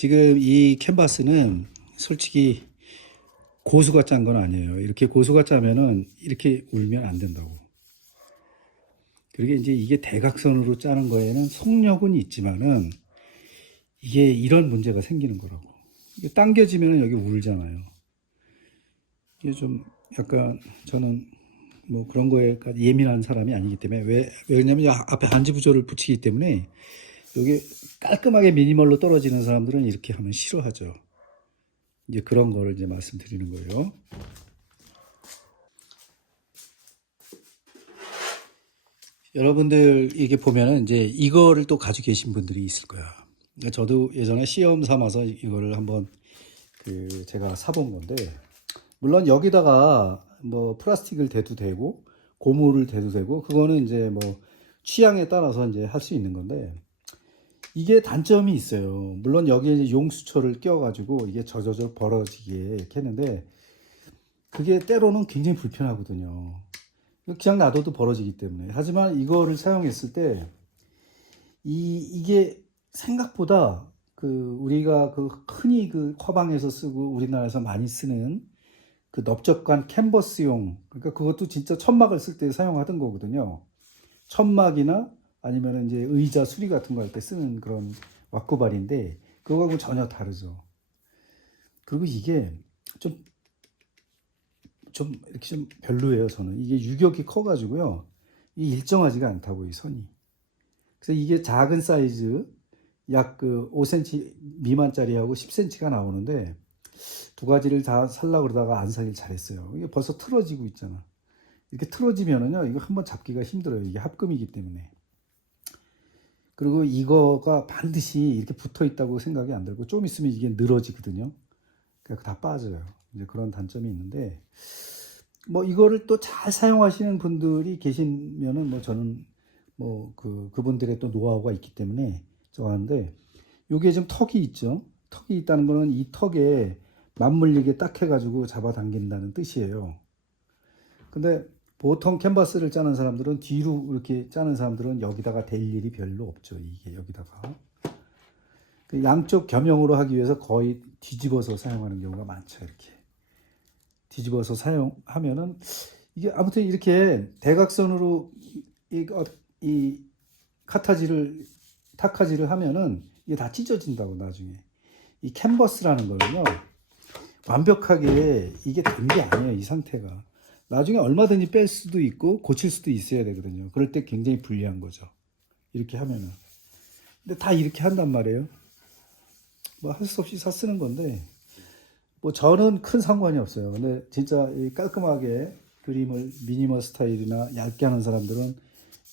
지금 이 캔버스는 솔직히 고수가 짠 건 아니에요. 이렇게 고수가 짜면은 이렇게 울면 안 된다고. 그리고 이제 이게 대각선으로 짜는 거에는 속력은 있지만은 이게 이런 문제가 생기는 거라고. 이게 당겨지면은 여기 울잖아요. 이게 좀 약간 저는 뭐 그런 거에까지 예민한 사람이 아니기 때문에 왜냐면 앞에 안지 부조를 붙이기 때문에 여기 깔끔하게 미니멀로 떨어지는 사람들은 이렇게 하면 싫어하죠. 이제 그런 거를 이제 말씀드리는 거예요. 여러분들 이게 보면은 이제 이거를 또 가지고 계신 분들이 있을 거야. 그러니까 저도 예전에 시험 삼아서 이거를 한번 제가 사본 건데, 물론 여기다가 뭐 플라스틱을 대도 되고 고무를 대도 되고 그거는 이제 뭐 취향에 따라서 이제 할 수 있는 건데, 이게 단점이 있어요. 물론 여기에 이제 용수철을 껴가지고 이게 저저저 벌어지게 이렇게 했는데, 그게 때로는 굉장히 불편하거든요. 그냥 놔둬도 벌어지기 때문에. 하지만 이거를 사용했을 때 이게 생각보다 우리가 흔히 커방에서 쓰고 우리나라에서 많이 쓰는 그 넓적한 캔버스용, 그러니까 그것도 진짜 천막을 쓸 때 사용하던 거거든요. 천막이나 아니면 이제 의자 수리 같은 거 할 때 쓰는 그런 왁구발인데, 그거하고 전혀 다르죠. 그리고 이게 좀 이렇게 좀 별로예요. 저는 이게 유격이 커가지고요, 이 일정하지가 않다고, 이 선이. 그래서 이게 작은 사이즈 약 5cm 미만짜리하고 10cm가 나오는데, 두 가지를 다 살려고 그러다가 안 사길 잘했어요. 이게 벌써 틀어지고 있잖아. 이렇게 틀어지면은요, 이거 한번 잡기가 힘들어요. 이게 합금이기 때문에. 그리고 이거가 반드시 이렇게 붙어 있다고 생각이 안 들고, 좀 있으면 이게 늘어지거든요. 그러니까 다 빠져요. 이제 그런 단점이 있는데, 뭐 이거를 또 잘 사용하시는 분들이 계시면은 뭐 저는 뭐 그분들의 또 노하우가 있기 때문에 저거 하는데, 요게 좀 턱이 있죠. 턱이 있다는 거는 이 턱에 맞물리게 딱 해가지고 잡아당긴다는 뜻이에요. 근데 보통 캔버스를 짜는 사람들은, 뒤로 이렇게 짜는 사람들은 여기다가 댈 일이 별로 없죠. 이게 여기다가 양쪽 겸용으로 하기 위해서 거의 뒤집어서 사용하는 경우가 많죠. 이렇게 뒤집어서 사용하면은 이게 아무튼 이렇게 대각선으로 이 타카지를 하면은 이게 다 찢어진다고. 나중에 이 캔버스라는 거는요, 완벽하게 이게 된 게 아니에요. 이 상태가 나중에 얼마든지 뺄 수도 있고 고칠 수도 있어야 되거든요. 그럴 때 굉장히 불리한 거죠, 이렇게 하면은. 근데 다 이렇게 한단 말이에요. 뭐 할 수 없이 쓰는 건데, 뭐 저는 큰 상관이 없어요. 근데 진짜 깔끔하게 그림을 미니멀 스타일이나 얇게 하는 사람들은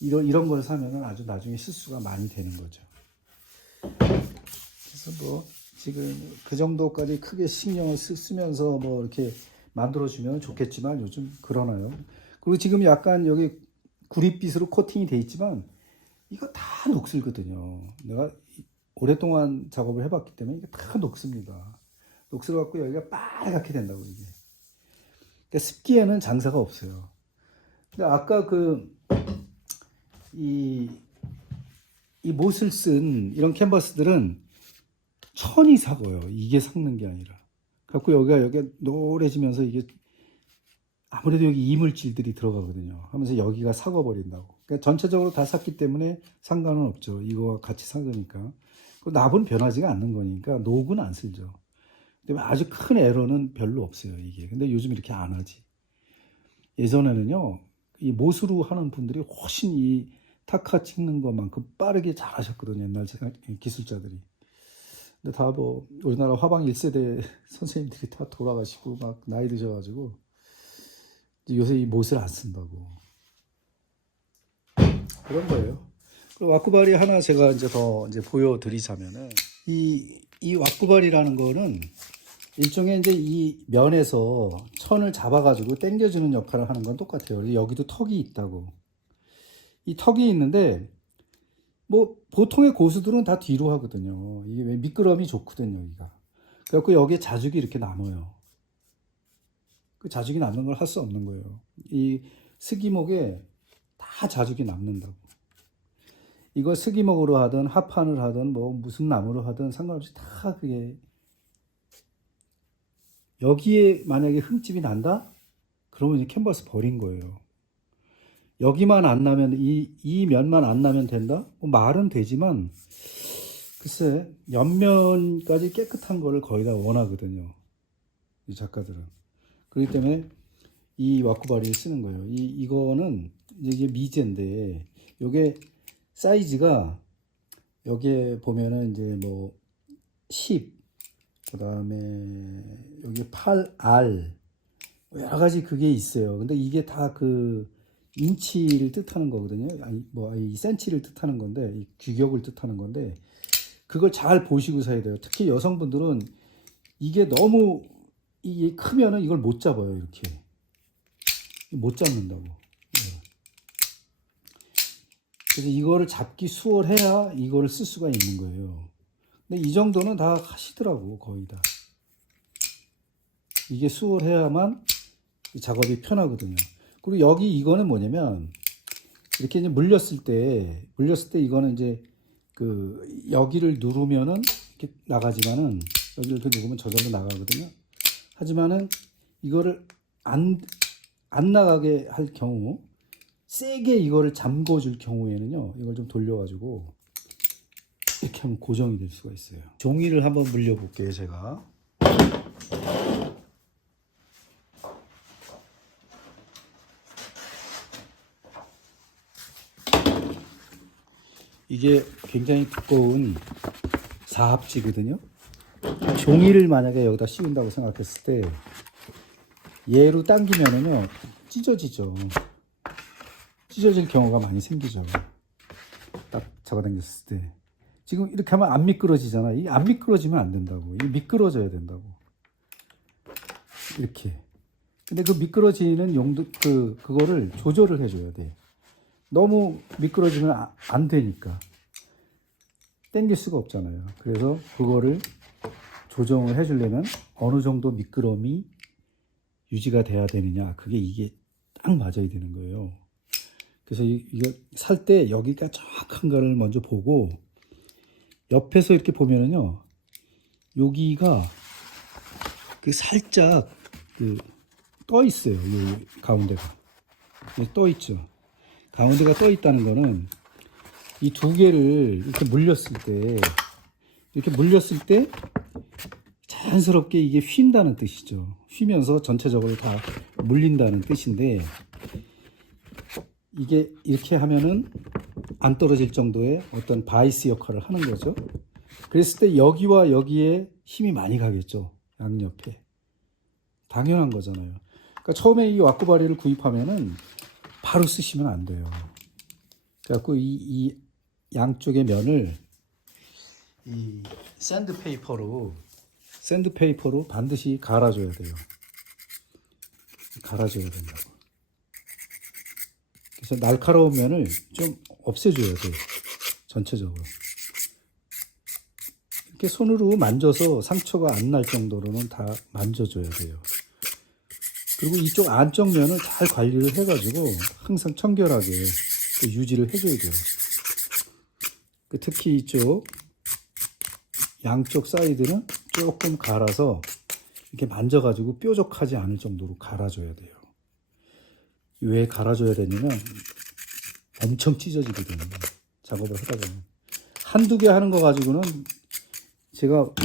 이런 걸 사면은 아주 나중에 실수가 많이 되는 거죠. 그래서 뭐 지금 그 정도까지 크게 신경을 쓰면서 뭐 이렇게 만들어주면 좋겠지만 요즘 그러나요? 그리고 지금 약간 여기 구릿빛으로 코팅이 돼 있지만 이거 다 녹슬거든요. 내가 오랫동안 작업을 해봤기 때문에 이게 다 녹습니다. 녹슬어갖고 여기가 빨갛게 된다고, 이게. 그러니까 습기에는 장사가 없어요. 근데 아까 이 못을 쓴 이런 캔버스들은 천이 삭어요. 이게 삭는 게 아니라. 갖고 여기가 노래지면서 이게 아무래도 여기 이물질들이 들어가거든요. 하면서 여기가 삭어버린다고. 그러니까 전체적으로 다 삭기 때문에 상관은 없죠. 이거와 같이 삭으니까. 납은 변하지가 않는 거니까 녹은 안 쓸죠. 근데 아주 큰 에러는 별로 없어요, 이게. 근데 요즘 이렇게 안 하지. 예전에는요, 이 못으로 하는 분들이 훨씬 이 타카 찍는 것만큼 빠르게 잘 하셨거든요, 옛날 기술자들이. 근데 다 뭐 우리나라 화방 1세대 선생님들이 다 돌아가시고 막 나이 드셔가지고 요새 이 못을 안 쓴다고. 그런 거예요. 그리고 왁구발이 하나 제가 이제 더 이제 보여드리자면은, 이 왁구발이라는 거는 일종의 이제 이 면에서 천을 잡아가지고 당겨주는 역할을 하는 건 똑같아요. 여기도 턱이 있다고. 이 턱이 있는데, 뭐 보통의 고수들은 다 뒤로 하거든요. 이게 왜 미끄럼이 좋거든요, 여기가. 그래갖고 여기에 자죽이 이렇게 남아요. 그 자죽이 남는 걸 할 수 없는 거예요. 이 스기목에 다 자죽이 남는다고. 이거 스기목으로 하든 합판을 하든 뭐 무슨 나무로 하든 상관없이 다 그게 여기에 만약에 흠집이 난다? 그러면 이제 캔버스 버린 거예요. 여기만 안 나면 이 면만 안 나면 된다? 뭐 말은 되지만 글쎄 옆면까지 깨끗한 거를 거의 다 원하거든요. 이 작가들은. 그렇기 때문에 이 와꾸바리를 쓰는 거예요. 이거는 이게 미제인데 요게 사이즈가 여기에 보면은 이제 뭐 10, 그다음에 여기 8R 여러 가지 그게 있어요. 근데 이게 다 그 인치를 뜻하는 거거든요. 아니 센치를 뜻하는 건데 이 규격을 뜻하는 건데 그걸 잘 보시고 사야 돼요. 특히 여성분들은 이게 너무 이게 크면은 이걸 못 잡아요. 이렇게 못 잡는다고. 네. 그래서 이거를 잡기 수월해야 이거를 쓸 수가 있는 거예요. 근데 이 정도는 다 하시더라고 거의 다. 이게 수월해야만 작업이 편하거든요. 그리고 여기 이거는 뭐냐면 이렇게 이제 물렸을 때 이거는 이제 그 여기를 누르면은 이렇게 나가지만은 여기를 이렇게 누르면 저절로 나가거든요. 하지만은 이거를 안 나가게 할 경우 세게 이거를 잠궈 줄 경우에는요 이걸 좀 돌려가지고 이렇게 하면 고정이 될 수가 있어요. 종이를 한번 물려 볼게요. 제가 이게 굉장히 두꺼운 사합지거든요. 종이를 만약에 여기다 씌운다고 생각했을 때 얘로 당기면은요 찢어지죠. 찢어질 경우가 많이 생기죠. 딱 잡아당겼을 때 지금 이렇게 하면 안 미끄러지잖아. 이 안 미끄러지면 안 된다고. 이 미끄러져야 된다고. 이렇게. 근데 그 미끄러지는 용도 그거를 조절을 해줘야 돼. 너무 미끄러지면 안 되니까 당길 수가 없잖아요. 그래서 그거를 조정을 해주려면 어느 정도 미끄럼이 유지가 돼야 되느냐, 그게 이게 딱 맞아야 되는 거예요. 그래서 이거 살 때 여기가 정확한가를 먼저 보고 옆에서 이렇게 보면은요 여기가 그 살짝 그 떠 있어요. 이 가운데가 떠 있죠. 가운데가 떠 있다는 거는 이 두 개를 이렇게 물렸을 때 자연스럽게 이게 휜다는 뜻이죠. 휘면서 전체적으로 다 물린다는 뜻인데 이게 이렇게 하면은 안 떨어질 정도의 어떤 바이스 역할을 하는 거죠. 그랬을 때 여기와 여기에 힘이 많이 가겠죠. 양옆에. 당연한 거잖아요. 그러니까 처음에 이 와꾸바리를 구입하면은 바로 쓰시면 안 돼요. 그래갖고 이 양쪽의 면을 이 샌드페이퍼로 반드시 갈아줘야 돼요. 갈아줘야 된다고. 그래서 날카로운 면을 좀 없애줘야 돼요. 전체적으로. 이렇게 손으로 만져서 상처가 안 날 정도로는 다 만져줘야 돼요. 그리고 이쪽 안쪽 면을 잘 관리를 해가지고 항상 청결하게 유지를 해줘야 돼요. 특히 이쪽 양쪽 사이드는 조금 갈아서 이렇게 만져가지고 뾰족하지 않을 정도로 갈아줘야 돼요. 왜 갈아줘야 되냐면 엄청 찢어지거든요. 작업을 하다 보면. 한두 개 하는 거 가지고는 제가 뭐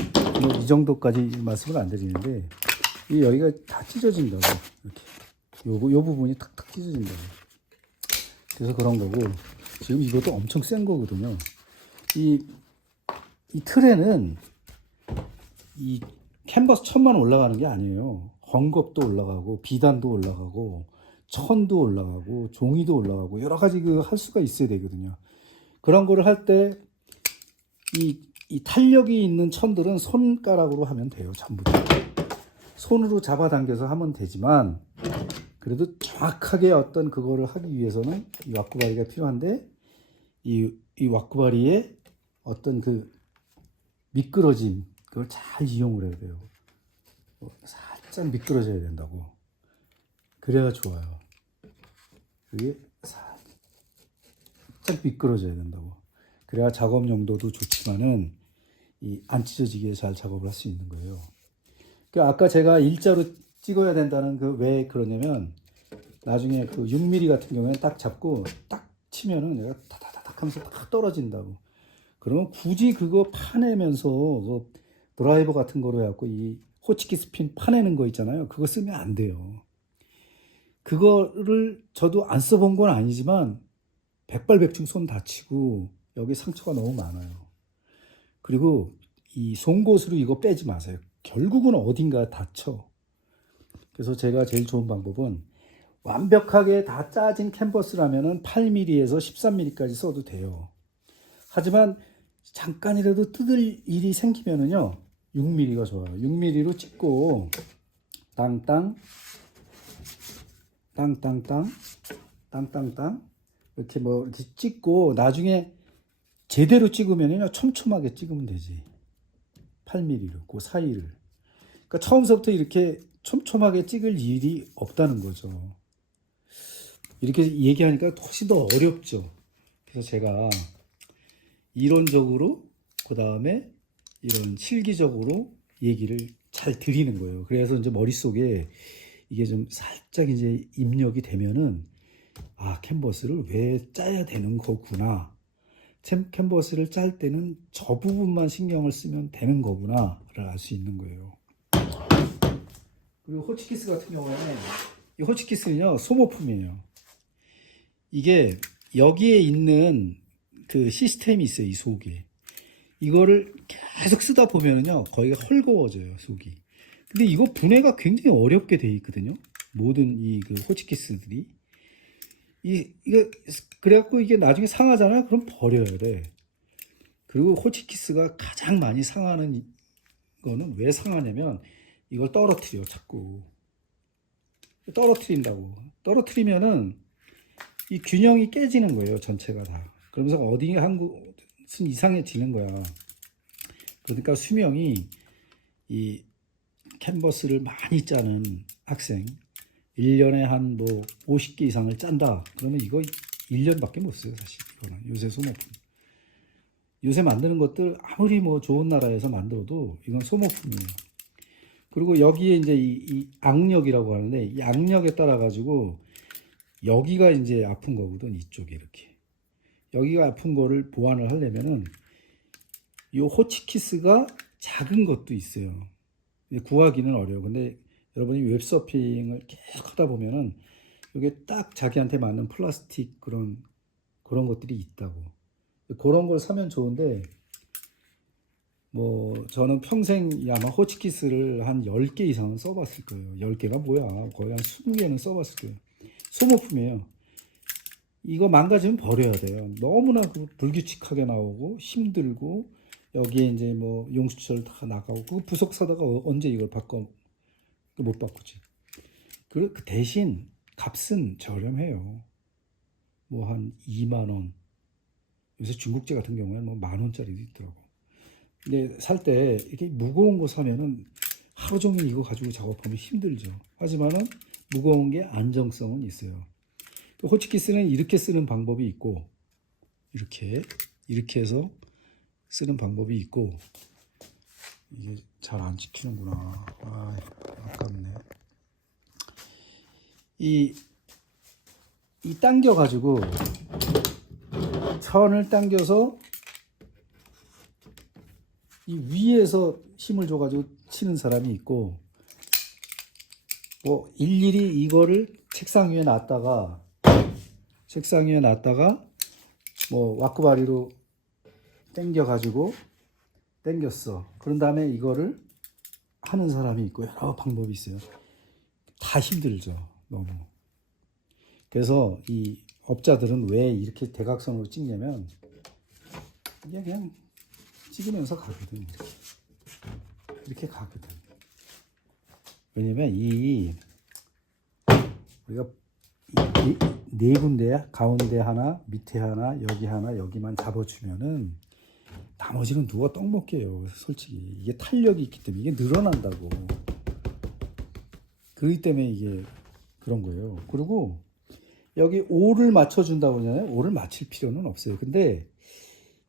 이 정도까지 말씀을 안 드리는데 여기가 다 찢어진다고. 이렇게 요 부분이 탁탁 찢어진다고. 그래서 그런 거고 지금 이것도 엄청 센 거거든요. 이 틀에는 이 캔버스 천만 올라가는 게 아니에요. 헝겊도 올라가고 비단도 올라가고 천도 올라가고 종이도 올라가고 여러 가지 할 수가 있어야 되거든요. 그런 거를 할 때 이 탄력이 있는 천들은 손가락으로 하면 돼요. 전부 다. 손으로 잡아당겨서 하면 되지만 그래도 정확하게 어떤 그거를 하기 위해서는 이 와꾸바리가 필요한데 이 와꾸바리의 어떤 그 미끄러짐 그걸 잘 이용을 해야 돼요. 살짝 미끄러져야 된다고. 그래야 좋아요. 그게 살짝 미끄러져야 된다고. 그래야 작업 용도도 좋지만은 안 찢어지게 잘 작업을 할 수 있는 거예요. 아까 제가 일자로 찍어야 된다는 그 왜 그러냐면 나중에 그 6mm 같은 경우에 딱 잡고 딱 치면은 내가 다다다닥 하면서 딱 떨어진다고. 그러면 굳이 그거 파내면서 그 드라이버 같은 거로 해갖고 이 호치키 스핀 파내는 거 있잖아요. 그거 쓰면 안 돼요. 그거를 저도 안 써본 건 아니지만 백발백중 손 다치고 여기 상처가 너무 많아요. 그리고 이 송곳으로 이거 빼지 마세요. 결국은 어딘가 다쳐. 그래서 제가 제일 좋은 방법은 완벽하게 다 짜진 캔버스라면은 8mm에서 13mm까지 써도 돼요. 하지만 잠깐이라도 뜯을 일이 생기면은요 6mm가 좋아요. 6mm로 찍고 땅땅 땅땅땅 땅땅땅 이렇게 뭐 이렇게 찍고 나중에 제대로 찍으면요 촘촘하게 찍으면 되지. 8mm로 그 사이를. 그러니까 처음부터 이렇게 촘촘하게 찍을 일이 없다는 거죠. 이렇게 얘기하니까 훨씬 더 어렵죠. 그래서 제가 이론적으로 그 다음에 이런 실기적으로 얘기를 잘 드리는 거예요. 그래서 이제 머릿속에 이게 좀 살짝 이제 입력이 되면은 아, 캔버스를 왜 짜야 되는 거구나. 캔버스를 짤 때는 저 부분만 신경을 쓰면 되는 거구나를 알 수 있는 거예요. 그리고 호치키스 같은 경우에는 이 호치키스는요 소모품이에요. 이게 여기에 있는 그 시스템이 있어요. 이 속에 이거를 계속 쓰다 보면은요 거기가 헐거워져요 속이. 근데 이거 분해가 굉장히 어렵게 돼 있거든요. 모든 이 그 호치키스들이 이거 그래갖고 이게 나중에 상하잖아요. 그럼 버려야 돼. 그리고 호치키스가 가장 많이 상하는 거는 왜 상하냐면 이걸 떨어뜨려 자꾸 떨어뜨린다고. 떨어뜨리면은 이 균형이 깨지는 거예요. 전체가 다. 그러면서 어디 한 곳은 이상해지는 거야. 그러니까 수명이 이 캔버스를 많이 짜는 학생 1년에 한 뭐 50개 이상을 짠다. 그러면 이거 1년밖에 못 써요. 사실 이거는 요새 소모품. 요새 만드는 것들 아무리 뭐 좋은 나라에서 만들어도 이건 소모품이에요. 그리고 여기에 이제 이 악력이라고 하는데 이 악력에 따라 가지고 여기가 이제 아픈 거거든. 이쪽에 이렇게 여기가 아픈 거를 보완을 하려면은 이 호치키스가 작은 것도 있어요. 구하기는 어려워. 근데 여러분이 웹서핑을 계속 하다 보면은 이게 딱 자기한테 맞는 플라스틱 그런 것들이 있다고. 그런 걸 사면 좋은데 뭐 저는 평생 아마 호치키스를 한 10개 이상은 써봤을 거예요. 10개가 뭐야. 거의 한 20개는 써봤을 거예요. 소모품이에요. 이거 망가지면 버려야 돼요. 너무나 불규칙하게 나오고 힘들고 여기에 이제 뭐 용수철 다 나가고 그 부속 사다가 언제 이걸 바꿔 못 바꾸지. 그 대신 값은 저렴해요. 뭐 한 2만 원. 요새 중국제 같은 경우에는 뭐 10,000원짜리도 있더라고. 근데 살 때 이렇게 무거운 거 사면은 하루 종일 이거 가지고 작업하면 힘들죠. 하지만은 무거운 게 안정성은 있어요. 호치키스는 이렇게 쓰는 방법이 있고 이렇게 해서 쓰는 방법이 있고 이게 잘 안 찍히는구나. 아, 아깝네. 이 당겨 가지고 천을 당겨서 이 위에서 힘을 줘 가지고 치는 사람이 있고 뭐 일일이 이거를 책상 위에 놨다가 뭐 와꾸바리로 당겨 가지고 당겼어. 그런 다음에 이거를 하는 사람이 있고 여러 방법이 있어요. 다 힘들죠. 너무. 그래서 이 업자들은 왜 이렇게 대각선으로 찍냐면 이게 그냥 찍으면서 가거든. 이렇게 가거든. 왜냐면 우리가 네 군데 가운데 하나 밑에 하나 여기 하나 여기만 잡아주면은 나머지는 누가 떡 먹게요. 솔직히 이게 탄력이 있기 때문에 이게 늘어난다고. 그렇기 때문에 이게 그런 거예요. 그리고 여기 5를 맞춰준다고 하잖아요. 5를 맞출 필요는 없어요. 근데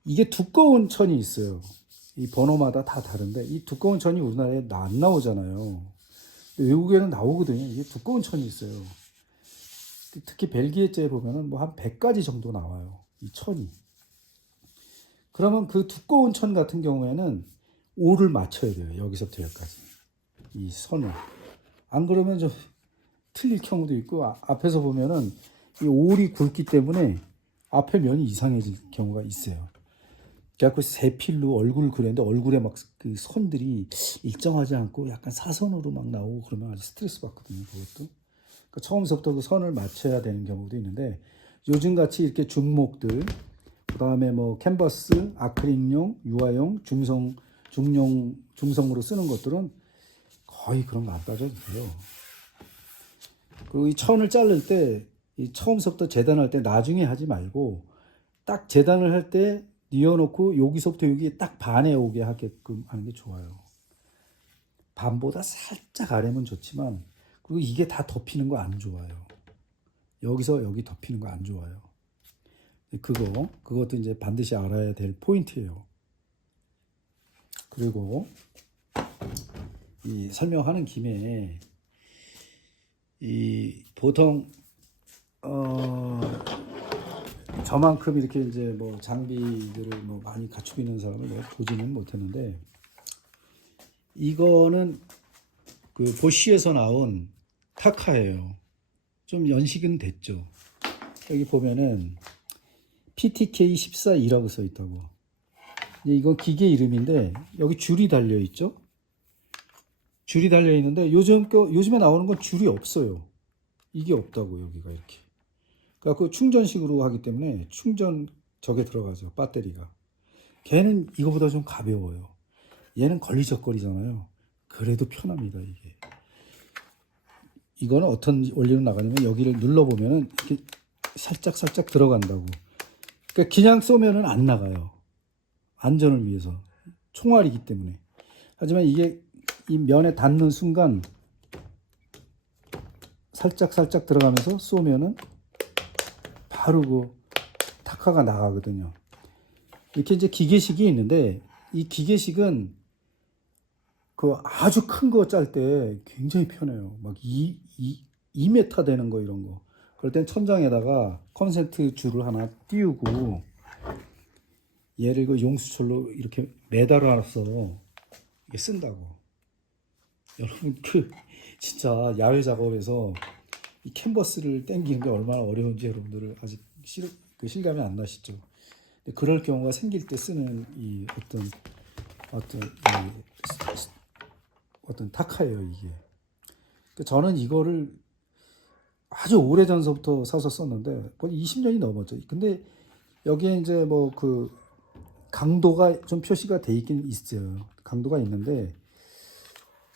이게 두꺼운 천이 있어요. 이 번호마다 다 다른데 이 두꺼운 천이 우리나라에 안 나오잖아요. 외국에는 나오거든요. 이게 두꺼운 천이 있어요. 특히 벨기에째에 보면은 뭐 한 100가지 정도 나와요. 이 천이. 그러면 그 두꺼운 천 같은 경우에는 오를 맞춰야 돼요. 여기서부터 여기까지. 이 선을. 안 그러면 좀 틀릴 경우도 있고 앞에서 보면은 이 올이 굵기 때문에 앞에 면이 이상해질 경우가 있어요. 그래갖고 세필로 얼굴을 그렸는데 얼굴에 막 그 선들이 일정하지 않고 약간 사선으로 막 나오고 그러면 아주 스트레스 받거든요. 그것도. 그러니까 처음부터 그 선을 맞춰야 되는 경우도 있는데 요즘 같이 이렇게 중목들, 그 다음에 뭐 캔버스, 아크릴용, 유화용, 중성으로 쓰는 것들은 거의 그런 거 안 따져도 돼요. 그리고 이 천을 자를 때 이 처음부터 재단할 때 나중에 하지 말고 딱 재단을 할 때 뉘어놓고 여기서부터 여기 딱 반에 오게 하게끔 하는 게 좋아요. 반보다 살짝 아래면 좋지만 그리고 이게 다 덮이는 거 안 좋아요. 여기서 여기 덮이는 거 안 좋아요. 그것도 이제 반드시 알아야 될 포인트예요. 그리고 이 설명하는 김에 이 보통 저만큼 이렇게 이제 뭐 장비들을 뭐 많이 갖추고 있는 사람을 내가 보지는 못했는데 이거는 그 보쉬에서 나온 타카예요. 좀 연식은 됐죠. 여기 보면은 PTK14E라고 써 있다고. 이건 기계 이름인데 여기 줄이 달려 있죠. 줄이 달려 있는데 요즘에 나오는 건 줄이 없어요. 이게 없다고 여기가 이렇게. 그래갖고 충전식으로 하기 때문에 충전 저게 들어가죠. 배터리가. 걔는 이거보다 좀 가벼워요. 얘는 걸리적거리잖아요. 그래도 편합니다 이게. 이거는 어떤 원리로 나가냐면 여기를 눌러보면은 이렇게 살짝 들어간다고. 그러니까 그냥 쏘면은 안 나가요. 안전을 위해서. 총알이기 때문에. 하지만 이게 이 면에 닿는 순간 살짝 들어가면서 쏘면은 바로 그 타카가 나가거든요. 이렇게 이제 기계식이 있는데 이 기계식은 그 아주 큰 거 짤 때 굉장히 편해요. 막 2m 되는 거 이런 거. 그럴 땐 천장에다가 콘센트 줄을 하나 띄우고 얘를 그 용수철로 이렇게 매달아서 쓴다고. 여러분 그 진짜 야외 작업에서 이 캔버스를 당기는 게 얼마나 어려운지 여러분들 아직 그 실감이 안 나시죠? 근데 그럴 경우가 생길 때 쓰는 이 어떤 타카예요 이게. 저는 이거를 아주 오래 전서부터 사서 썼는데 거의 20년이 넘었죠. 근데 여기에 이제 뭐 그 강도가 좀 표시가 돼 있긴 있어요. 강도가 있는데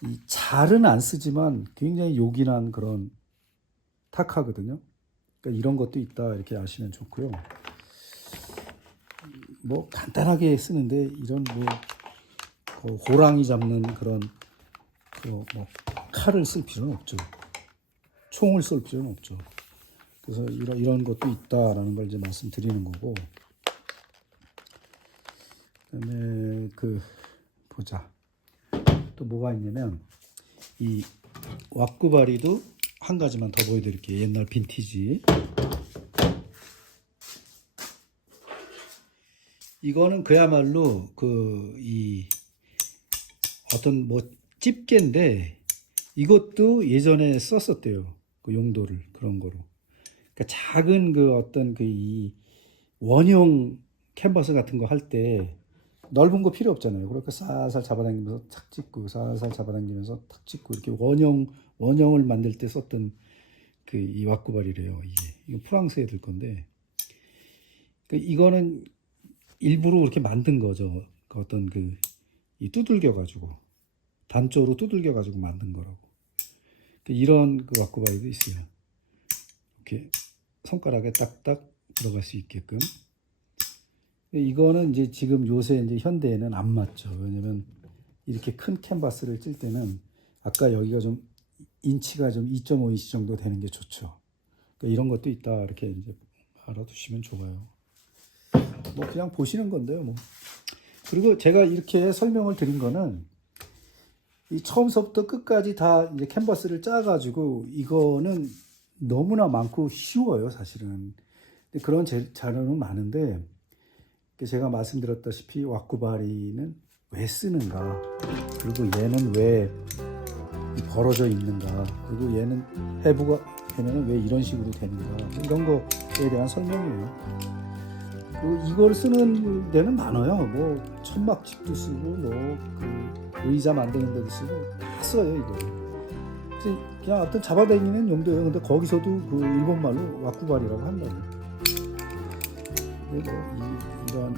이 잘은 안 쓰지만 굉장히 요긴한 그런 타카거든요. 그러니까 이런 것도 있다 이렇게 아시면 좋고요. 뭐 간단하게 쓰는데 이런 뭐 호랑이 잡는 그런 뭐 칼을 쓸 필요는 없죠. 총을 쏠 필요는 없죠. 그래서 이런 것도 있다라는 걸 이제 말씀드리는 거고. 그다음에 보자. 또 뭐가 있냐면 이 왁구바리도 한 가지만 더 보여드릴게요. 옛날 빈티지. 이거는 그야말로 이 어떤 뭐 집게인데 이것도 예전에 썼었대요. 그 용도를 그런 거로. 그러니까 작은 어떤 이 원형 캔버스 같은 거 할 때 넓은 거 필요 없잖아요. 그러니까 살살 잡아당기면서 탁 찍고 살살 잡아당기면서 탁 찍고 이렇게 원형을 만들 때 썼던 이 왁구발이래요. 이거 프랑스 애들 건데 이거는 일부러 그렇게 만든 거죠. 그 어떤 이 두들겨 가지고 단조로 두들겨 가지고 만든 거라고. 이런 왁구발이도 있어요. 이렇게 손가락에 딱딱 들어갈 수 있게끔. 이거는 이제 지금 요새 이제 현대에는 안 맞죠. 왜냐면 이렇게 큰 캔버스를 찔 때는 아까 여기가 좀 인치가 좀 2.5인치 정도 되는 게 좋죠. 그러니까 이런 것도 있다 이렇게 이제 알아두시면 좋아요. 뭐 그냥 보시는 건데요. 뭐. 그리고 제가 이렇게 설명을 드린 거는 이 처음서부터 끝까지 다 이제 캔버스를 짜가지고 이거는 너무나 많고 쉬워요, 사실은. 근데 그런 자료는 많은데 제가 말씀드렸다시피 와꾸바리는 왜 쓰는가, 그리고 얘는 왜 벌어져 있는가, 그리고 얘는 해부가 되면 왜 이런 식으로 되는가, 이런 거에 대한 설명이에요. 그리고 이걸 쓰는 데는 많아요. 뭐 천막집도 쓰고 뭐 그 의자 만드는 데도 쓰고 다 써요 이거. 그래서 그냥 어떤 잡아당기는 용도예요. 근데 거기서도 그 일본말로 와꾸바리라고 한다고. 근데 뭐 이런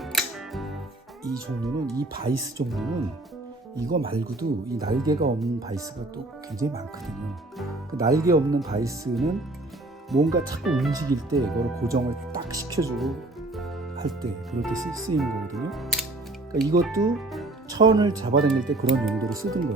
이 종류는, 이 바이스 종류는 이거 말고도 이 날개가 없는 바이스가 또 굉장히 많거든요. 그 날개 없는 바이스는 뭔가 자꾸 움직일 때 이거를 고정을 딱 시켜주고 할 때 그럴 때 쓰이는 거거든요. 그러니까 이것도 천을 잡아당길 때 그런 용도로 쓰던 거예요.